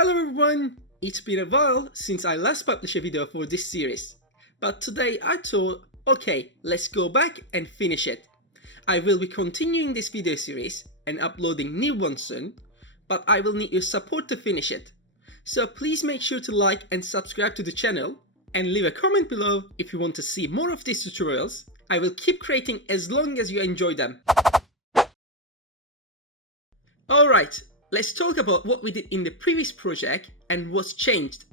Hello everyone! It's been a while since I last published a video for this series, but today I thought, okay, let's go back and finish it. I will be continuing this video series and uploading new ones soon, but I will need your support to finish it. So please make sure to like and subscribe to the channel and leave a comment below if you want to see more of these tutorials. I will keep creating as long as you enjoy them. Alright, let's talk about what we did in the previous project and what's changed.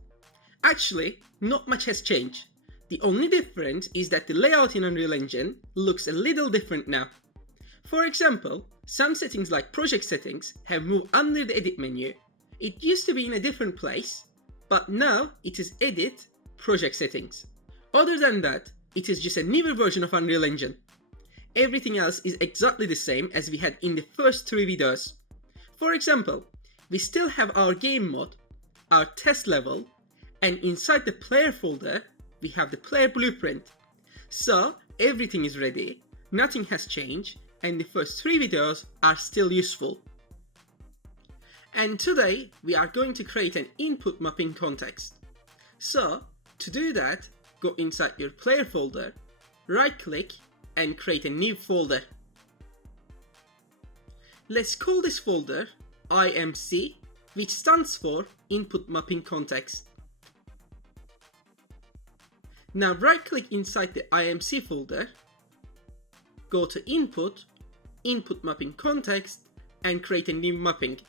Actually, not much has changed. The only difference is that the layout in Unreal Engine looks a little different now. For example, some settings like project settings have moved under the edit menu. It used to be in a different place, but now it is edit, project settings. Other than that, it is just a newer version of Unreal Engine. Everything else is exactly the same as we had in the first 3 videos. For example, we still have our game mode, our test level, and inside the player folder, we have the player blueprint. So everything is ready, nothing has changed, and the first 3 videos are still useful. And today, we are going to create an input mapping context. So to do that, go inside your player folder, right click, and create a new folder. Let's call this folder IMC, which stands for Input Mapping Context. Now right click inside the IMC folder, go to Input, Input Mapping Context, and create a new mapping.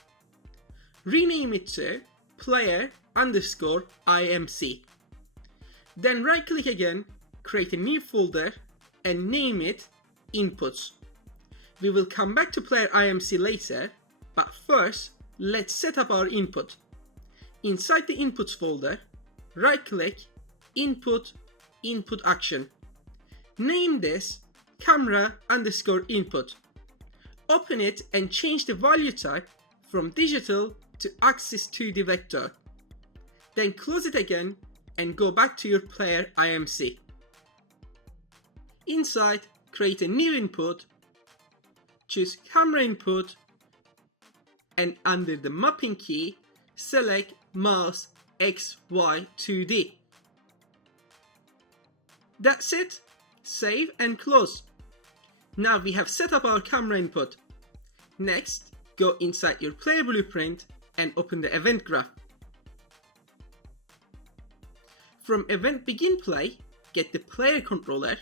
Rename it to player_IMC. Then right click again, create a new folder, and name it Inputs. We will come back to player IMC later, but first, let's set up our input. Inside the inputs folder, right click, input, input action. Name this camera_input. Open it and change the value type from digital to axis 2D vector. Then close it again and go back to your player IMC. Inside, create a new input, choose camera input, and under the mapping key, select mouse X, Y, 2D. That's it. Save and close. Now we have set up our camera input. Next, go inside your player blueprint and open the event graph. From event begin play, get the player controller.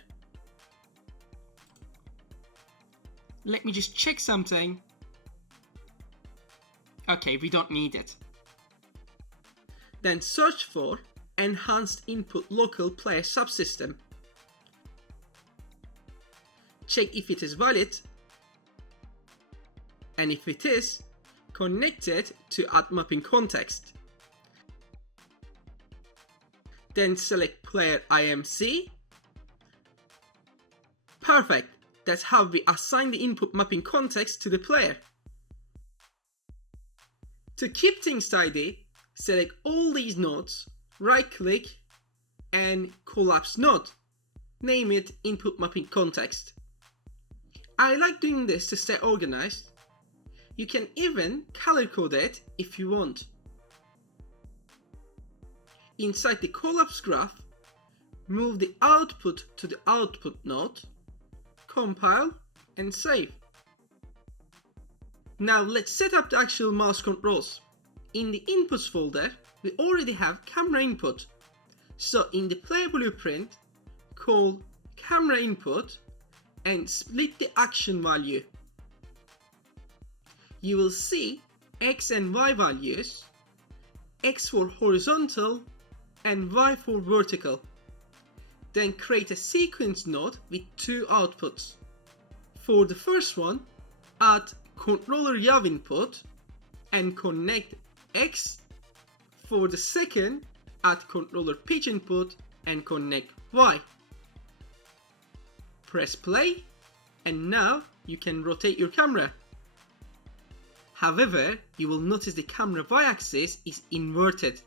Let me just check something. Okay, we don't need it. Then search for Enhanced Input Local Player Subsystem. Check if it is valid, and if it is, connect it to Add Mapping Context. Then select Player IMC. Perfect. That's how we assign the input mapping context to the player. To keep things tidy, select all these nodes, right click, and collapse node. Name it input mapping context. I like doing this to stay organized. You can even color code it if you want. Inside the collapse graph, move the output to the output node, compile and save. Now let's set up the actual mouse controls. In the inputs folder, we already have camera input. So in the player blueprint, call camera input and split the action value. You will see X and Y values, X for horizontal and Y for vertical. Then create a sequence node with 2 outputs. For the first one, add controller yav input and connect X. For the second, add controller pitch input and connect Y. Press play, and now you can rotate your camera. However, you will notice the camera y-axis is inverted.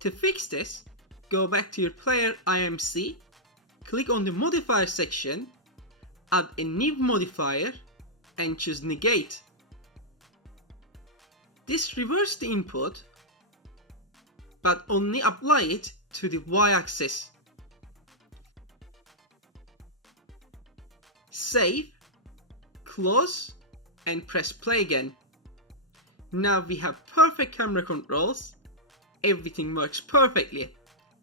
To fix this, go back to your player IMC, click on the modifier section, add a new modifier, and choose negate. This reverses the input but only apply it to the y-axis. Save, close, and press play again. Now we have perfect camera controls. Everything works perfectly.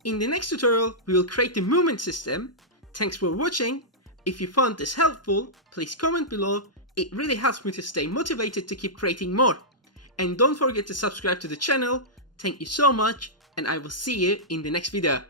In the next tutorial, we will create the movement system. Thanks for watching. If you found this helpful, please comment below. It really helps me to stay motivated to keep creating more. And don't forget to subscribe to the channel. Thank you so much, and I will see you in the next video.